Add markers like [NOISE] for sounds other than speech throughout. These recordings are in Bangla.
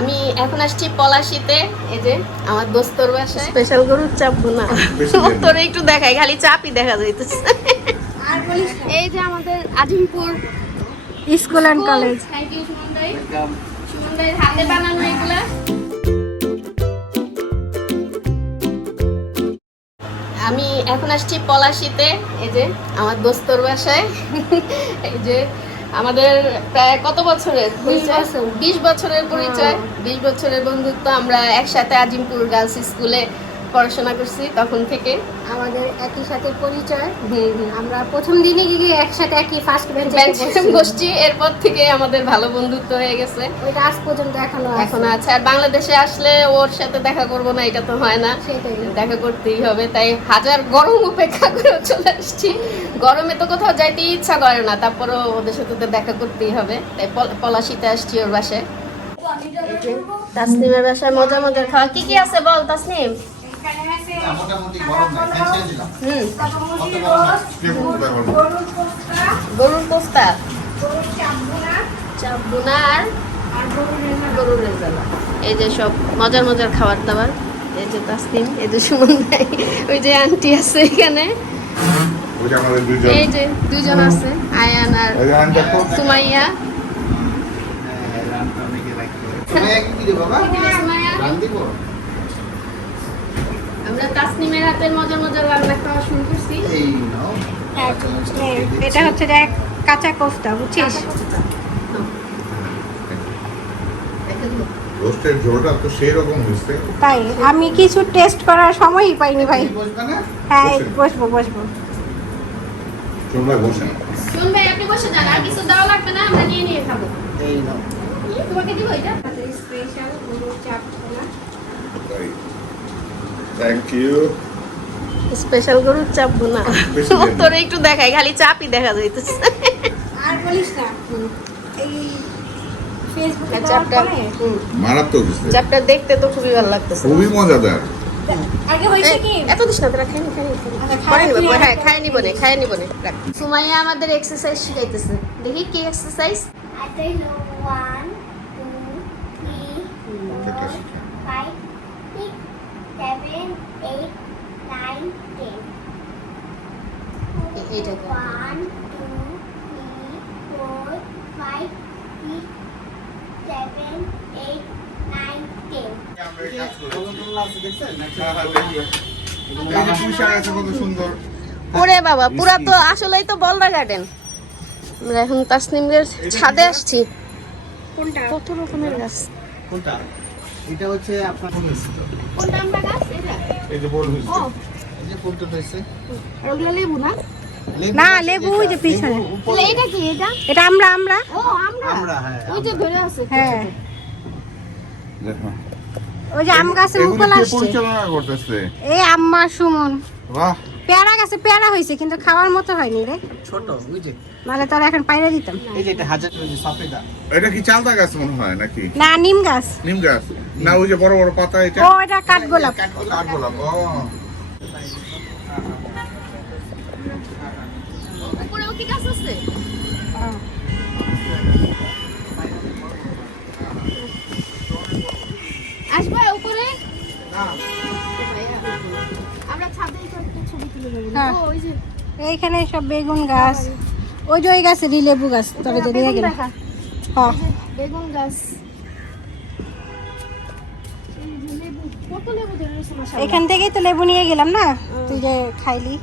আমি এখন আসছি পলাশিতে এই যে আমার দোস্তর বাসায়। স্পেশাল গরুর চাপ না। তোর একটু দেখাই খালি চাপই দেখা যাইতেছে। আর বলিস এই যে আমাদের Azimpur school and college thank you Suman ভাই সুমন ভাইয়ের হাতে বানানো এগুলা। আমি এখন আসছি পলাশিতে এই যে আমার দোস্তর বাসায়। এই যে আমাদের প্রায় কত বছরের? পরিচয় বিশ বছরের পরিচয় বিশ বছরের বন্ধুত্ব আমরা একসাথে আজিমপুর গার্লস স্কুলে পড়াশোনা করছি তখন থেকে। আমাদের একই সাথে পরিচয় আমরা প্রথম দিনে গিয়ে একসাথে একই ফার্স্ট বেঞ্চে গোষ্ঠী এরপর থেকে আমাদের ভালো বন্ধুত্ব হয়ে গেছে। ওইটা আজ পর্যন্ত এখনও এখন আছে। আর বাংলাদেশে আসলে ওর সাথে দেখা করব না এটা তো হয় না। সেটাই। দেখা করতেই হবে তাই হাজার গরম উপেক্ষা করে চলে আসছি। গরমে তো কোথাও যাইতে ইচ্ছা করে না তারপরও ওদের সাথে তো দেখা করতেই হবে। তাই পলাশিতে আসছি ওর বাসায়। তাসনিমের বাসায় মজা মজার খাওয়া। কি কি আছে বল তাসনিম? গরুর আর গরুর রেজালা। এই যে সব মজার মজার খাবার দাবার। এই যে তাসনিম এই যে সুমন ভাই ওই যে আন্টি আছে এখানে। ওই যে দুইজন। এই যে দুজন আছে আয়ান আর এই আন দেখো সুমাইয়া। বাবা? সুমাইয়া। আমরা তাসনিমের হাতের মজার মজার রান্না খাওয়া শুরু করছি। এটা হচ্ছে দেখ কাঁচা কোফতা বুঝছিস? রোস্টের ঝোলটা তো সেই রকম হয়েছে। তাই আমি কিছু টেস্ট করার সময়ই পাইনি ভাই। না? হ্যাঁ বসবো বসবো। তোমরা বসেন শুন ভাই আপনি বসে যান আর কিছু দেওয়া লাগবে না আমরা নিয়ে নিয়ে খাব। এই নাও। তোমাকে দিব এটা? স্পেশাল গরুর চাপ থ্যাংক ইউ স্পেশাল গরুর চাপ না। তোর একটু দেখাই খালি চাপই দেখা যাইতেছে। আর বলিস না এই চাপটা মারাত্মক চাপটা দেখতে তো খুবই ভালো লাগতেছে। খুবই মজাদার। এত দিস না তোরা খাই নি খাই নি পরে খাওয়া নিবো ফিরে হ্যাঁ খাই নিবো নে খাই নিবো নে সুমাইয়া আমাদের এক্সারসাইজ শিখাইতেছে। দেখি কি এক্সারসাইজ সুন্দর। ওরে বাবা পুরা তো আসলেই তো বলদা গার্ডেন আমরা এখন তাসনিমের ছাদে আসছি। কোনটা? কত রকমের গাছ? কোনটা? এটা হচ্ছে আপনার কোনটা আমরা গাছ? এটা? এই যে বল হয়েছে ও। এই যে ফুলটা হয়েছে? আর ওগুলো লেবু না? না, লেবু ওই যে পিছনে। এটা কি এটা? এটা আমরা আমরা। ও আমরা? আমরা, হ্যাঁ, ওই যে ধরে আছে। হ্যাঁ। দেখো। ওই যে আম গাছের মুকুল আসছে। পরিচালনা করতেছে? এই আম্মা সুমন। বাহ। পেয়ারা গাছে পেয়ারা হয়েছে কিন্তু খাওয়ার মতো হয়নি রে। ছোট ওই যে। নাহলে তোর এখন পাইরে দিতাম। এই যে এটা হাজার ওই যে সফেদা এটা কি চালতা গাছ মনে হয় নাকি? না নিম গাছ। নিম গাছ। না ওই যে বড় বড় পাতা এটা? ও এটা কাঠগোলাপ কাঠগোলাপ ও। যে এইখানে সব বেগুন গাছ। ওই যে ওই গাছে লেবু গাছ তোরা তো দেখা। হ্যাঁ বেগুন গাছ। এখান থেকেই তো লেবু নিয়ে গেলাম না? তুই যে খাইলি।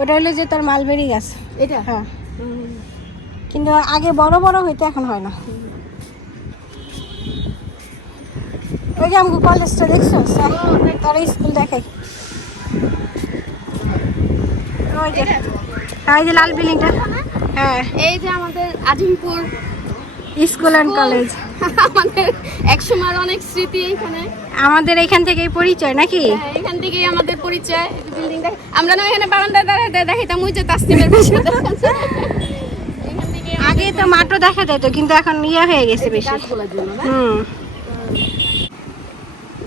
ওটা হলো যে তোর মালবেরি গাছ। এটা? হ্যাঁ। কিন্তু আগে বড় বড় হইতে এখন হয় না। ওই যে আমাকে কলেজটা দেখছ? তোর স্কুল দেখাই। ওই যে লাল বিল্ডিংটা। হ্যাঁ। এই যে আমাদের আজিমপুর স্কুল অ্যান্ড কলেজ [LAUGHS] আমাদের একসময় অনেক স্মৃতি এখানে। আমাদের এখান থেকেই পরিচয় নাকি? হ্যাঁ, এখান থেকেই আমাদের পরিচয়। বিল্ডিংটা। আমরা না এখানে বারান্দায় দাঁড়ায় দেখাইতাম ওই যে তাসনিমের [LAUGHS] থেকে আগে তো মাঠও দেখা যেত কিন্তু এখন ইয়ে হয়ে গেছে বেশি? হুম।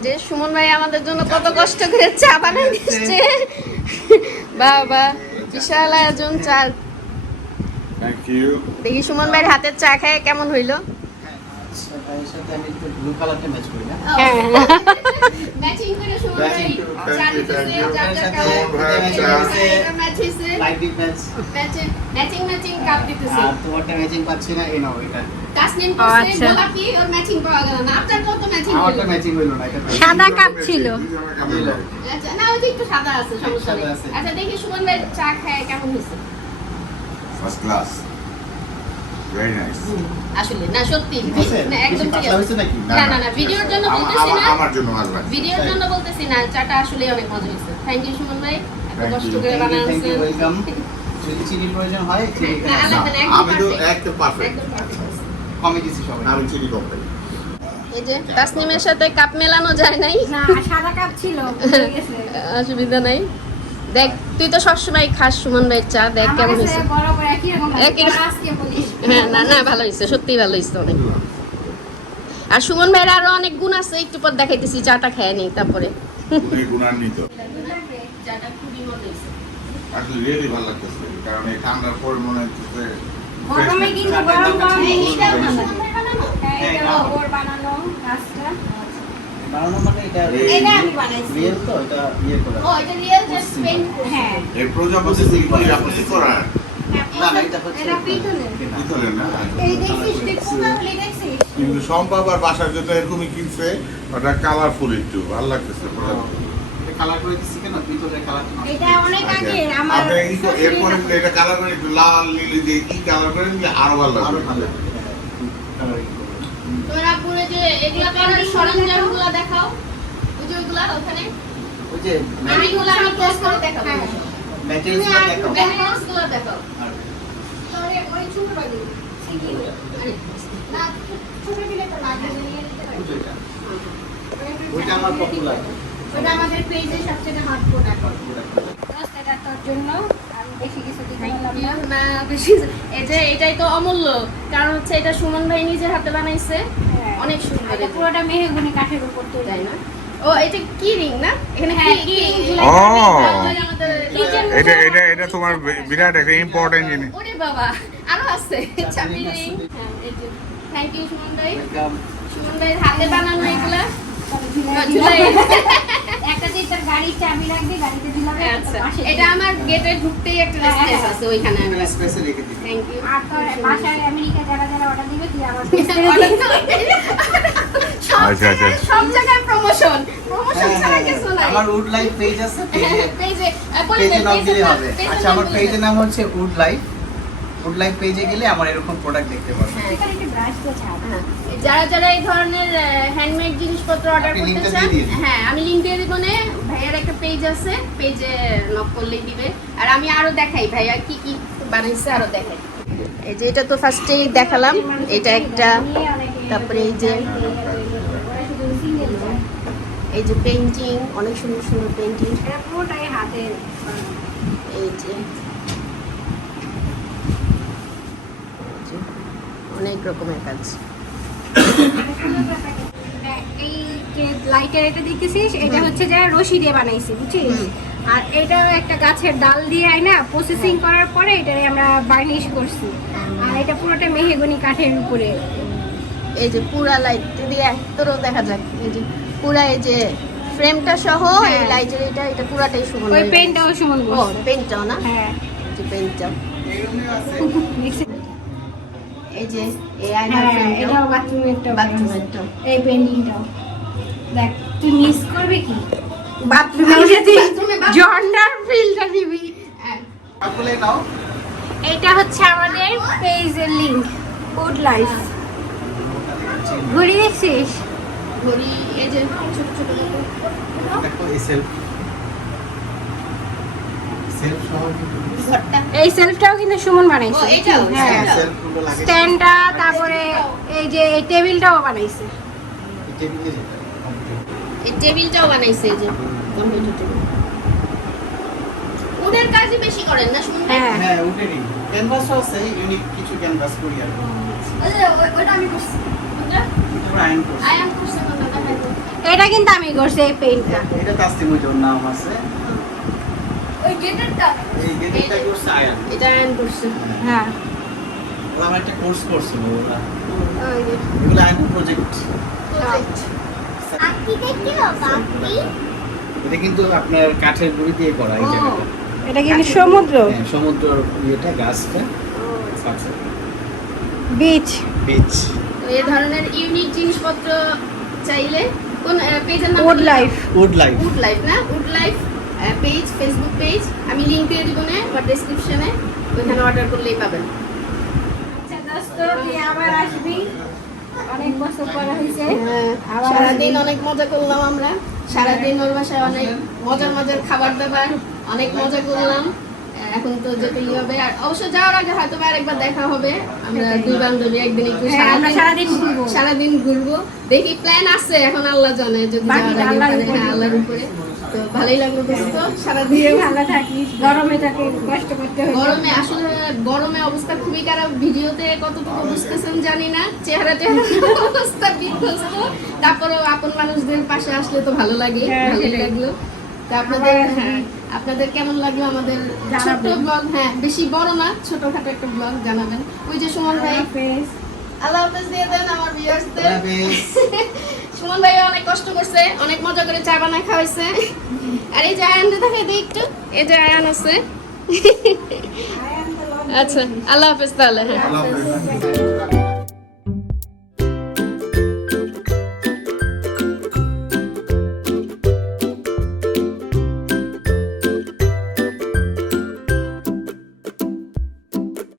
যে সুমন ভাই আমাদের জন্য কত কষ্ট করে চা বানিয়ে দিচ্ছে বাবা। বিশাল আয়োজন চা থ্যাংক ইউ দেখি সুমন ভাইয়ের হাতের চা খায় কেমন হইল? ভাই সাথে আমি একটু ব্লু কালারটা ম্যাচ হ্যাঁ ম্যাচিং করে ম্যাচ ম্যাচ কাপ দিতেছে আর তোমারটা ম্যাচিং পাচ্ছি না এই নাও এটা তাসনিম করছে। গোলাপি ওর ম্যাচিং পাওয়া গেল না আপনার কত ম্যাচিং আমারটা হলো ম্যাচিং হইল না এটা সাদা কাপ ছিল। আচ্ছা না ওই একটু সাদা আছে সমস্যা নেই আচ্ছা দেখি সুমন ভাই চা খায় কেমন হয়েছে. Very nice. আসলে না সত্যি না একদম ঠিক আছে। না না না ভিডিওর জন্য বলতেছি না। আমার জন্য ভালো লাগছে। ভিডিওর জন্য বলতেছি না চাটা আসলে অনেক মজা হয়েছে। থ্যাংক ইউ সুমন ভাই। এত কষ্ট করে থ্যাংক ইউ ওয়েলকাম যদি চিনির প্রয়োজন হয় চিনি না, এখানে আলাদা না, একদম আমি তো একদম পারফেক্ট কমে দিছি সবাই। আমি চিনি কোম্পানি এই যে তাসনিমের সাথে কাপ মেলানো যায় নাই? না সাদা কাপ ছিল [LAUGHS] অসুবিধা নাই। দেখ তুই তো সবসময় খাস সুমন ভাইয়ের চা দেখ কেমন হয়েছে। বরাবর একই রকম একই রকম। আজকে হ্যাঁ না না ভালো হয়েছে সত্যি ভালো হয়েছে অনেক। আর সুমন ভাইয়ের আরও অনেক গুণ আছে একটু পর দেখাইতেছি চাটা খেয়ে নিই তারপরে। গরমে কিন্তু গরম গরম বানানো মানে এটা এটা আমি বানাইছি। রিয়েল তো এটা ইয়ে করে। ও এটা রিয়েল জাস্ট পেইন্ট হ্যাঁ। এই প্রজাপতি করা। না না এটা হচ্ছে এটা পিতলের। পিতলের না? এই দেখছিস দেখছিস না বলি দেখছিস? কিন্তু সম্ভব আর বাসার জন্য এরকমই কিনছে ওটা কালারফুল একটু ভালো লাগতেছে কালার করে দিচ্ছি কেন? পিতলের কালারটা নষ্ট এটা অনেক আচ্ছা। আগে আমার আপনি এই তো এরপরে এটা কালার করে একটু লাল নীল দিয়ে কি কালার করে নিলে আরও ভালো গেছে। আরও লাগবে। ভালো। লাগবে। কালারিং। তোমরা পুরো যে এগুলা করার সরঞ্জামগুলো দেখাও? ওই যে ওইগুলা ওখানে? ওই যে এইগুলো আমি ক্লোজ করে দেখাবো। হ্যাঁ। দেখাও। ব্যালেন্সগুলো দেখাও। আর ওই ছোট বাড়ি না ছোট দিলে তো লাগে নিয়ে নিতে পারি। ওই যে এটা। ওইটা আমার পপুলার ওটা আমাদের পেজে সবচেয়ে হট প্রোডাক্ট এটা তোর জন্য। বেশি কিছু না না। বেশি এই যে এটাই তো অমূল্য। কারণ হচ্ছে এটা সুমন ভাই নিজে হাতে বানাইছে। হ্যাঁ। অনেক সুন্দর এটা এটা। পুরোটা মেহগুনি কাঠের উপর তৈরি। না? ও এটা কি রিং না? এখানে হ্যাঁ, কি আমাদের এটা এটা এটা তোমার বিরাট একটা ইম্পর্টেন্ট জিনিস। ওরে বাবা আরও আছে। চাবি রিং হ্যাঁ এই যে। থ্যাংক ইউ সুমন ভাই। সুমন ভাই হাতে বানানো এগুলা। আচ্ছা। এটা আমার গেটে ঢুকতেই একটা হ্যাঁ, স্পেস হ্যাঁ। আছে ওইখানে আমি স্পেসে রেখে দিই থ্যাংক ইউ আর তোর বাসায় আমেরিকা যারা যারা অর্ডার দিবে তুই আমার [LAUGHS] আচ্ছা, আচ্ছা। সব জায়গায় প্রমোশন প্রমোশন ছাড়া কিছু নাই। হ্যাঁ, আমার উড লাইফ পেজ আছে পেজে পেজে নাম পেজের দিলে হবে। আচ্ছা আমার পেজের নাম হচ্ছে উড লাইফ উড লাইফ পেজে গেলে আমার এরকম প্রোডাক্ট দেখতে পারবে হ্যাঁ। এখানে একটু ব্রাশ দিয়ে হ্যাঁ, যারা যারা এই ধরনের হ্যান্ডমেড জিনিসপত্র অর্ডার করতে চান হ্যাঁ আমি লিংক দিয়ে দিব নে। ভাইয়ার একটা পেজ আছে পেজে নক করলেই দিবে। আর আমি আরও দেখাই ভাইয়া কি কি বানাইছে আরও দেখাই। এই যে এটা তো ফার্স্টেই দেখালাম এটা একটা তারপরে এই যে এই যে পেইন্টিং অনেক সুন্দর সুন্দর পেইন্টিং এটা পুরোটাই হাতের এই যে এই যে, অনেক রকমের কাজ এই যে লাইটের এটা দেখতেছিস এটা হচ্ছে যে রশি দিয়ে বানাইছি বুঝছিস? আর এটাও একটা গাছের ডাল দিয়ে না? প্রসেসিং করার পরে এটারে আমরা বার্নিশ করছি। আর এটা পুরোটা মেহগনি কাঠের উপরে। এই যে পুরা লাইট দিয়ে তোরও দেখা যাক। এই যে পুরা এই যে ফ্রেমটা সহ এই হ্যাঁ। লাইটের এটা এটা পুরাটাই সুমন ওই পেনটাও সুমন ও পেনটাও না? হ্যাঁ। যে পেনটাও? [LAUGHS] এই যে এই আয়নার হ্যাঁ এটাও এই পেন্টিংটাও দেখ তুই মিস করবি কি? বাথরুমে তুই জর্নার ফিলটা দিবি। হ্যাঁ। এটা হচ্ছে আমাদের পেজের লিংক ফুড লাইফ ঘুরি দেখছিস? ঘড়ি এই যে ছোট ছোট দেখো এই সেলফ এই সেলফটাও কিন্তু সুমন বানাইছে। হ্যাঁ। স্ট্যান্ডটা তারপরে এই যে এই টেবিলটাও বানাইছে। এই টেবিলটাও বানাইছে এই যে কাজই বেশি করেন না সুমন ভাই? হ্যাঁ। হ্যাঁ ক্যানভাসও আছে ইউনিক কিছু ক্যানভাস করি আর ওটা আমি করছি। এটা কিন্তু আমি করছি এই পেইন্টটা এটা তাসলিম ওই নাম আছে। গেটেরটা? এই গেটটা করছে আয়ান এটা আয়ান করছে। হ্যাঁ। ওরা আমার একটা কোর্স করছিল ওরা। এগুলো আইন প্রজেক্ট এটা কিন্তু আপনার কাঠের গুঁড়ি দিয়ে করা এই জায়গাটা। এটা কিন্তু সমুদ্র? হ্যাঁ, সমুদ্র ইয়েটা গাছটা। বিচ বিচ তো এই ধরনের ইউনিক জিনিসপত্র চাইলে কোন পেজের নাম wood life wood life wood life না? Wood life page Facebook page আমি লিংক দিয়ে দিব না বা ডেসক্রিপশনে ওখানে অর্ডার করলেই পাবেন। আচ্ছা দোস্ত তুই আবার আসবি। অনেক বছর পরে হয়েছে। সারাদিন অনেক মজা করলাম আমরা। সারাদিন ওর বাসায় অনেক মজার মজার খাবার দাবার অনেক মজা করলাম। এখন তো যেতেই হবে। আর অবশ্য যাওয়ার আগে হয়তো আরেকবার দেখা হবে। আমরা দুই বান্ধবী একদিন একটু হ্যাঁ, সারাদিন সারাদিন ঘুরবো। দেখি প্ল্যান আছে এখন আল্লাহ জানে যদি আগে আল্লাহর উপরে। আল্লাহর উপরে তো ভালোই লাগল দোস্ত। সারাদিন ভালো থাকিস। গরমে তাকে কষ্ট করতে হবে গরমে আসলে গরমে অবস্থা খুবই খারাপ। ভিডিওতে কতটুকু বুঝতেছেন জানি না। চেহারা চেহারা অবস্থা বিধ্বস্ত। তারপরেও আপন মানুষদের পাশে আসলে তো ভালো লাগে। হ্যাঁ, ভালোই লাগল। তো আপনাদের হ্যাঁ আপনাদের কেমন লাগল আমাদের ছোট্ট ব্লগ হ্যাঁ বেশি বড় না ছোটখাটো একটা ব্লগ জানাবেন। ওই যে সুমন ভাই। আল্লাহ হাফেজ। দিয়ে দেন আমার ভিউয়ার্সদের। [LAUGHS] সুমন ভাই অনেক কষ্ট করছে অনেক মজা করে চা বানায় খাওয়াইছে। আর এই যে আয়ানকে দেখাই দিই একটু এই যে আয়ান আছে। আচ্ছা আল্লাহ হাফেজ তাহলে হ্যাঁ।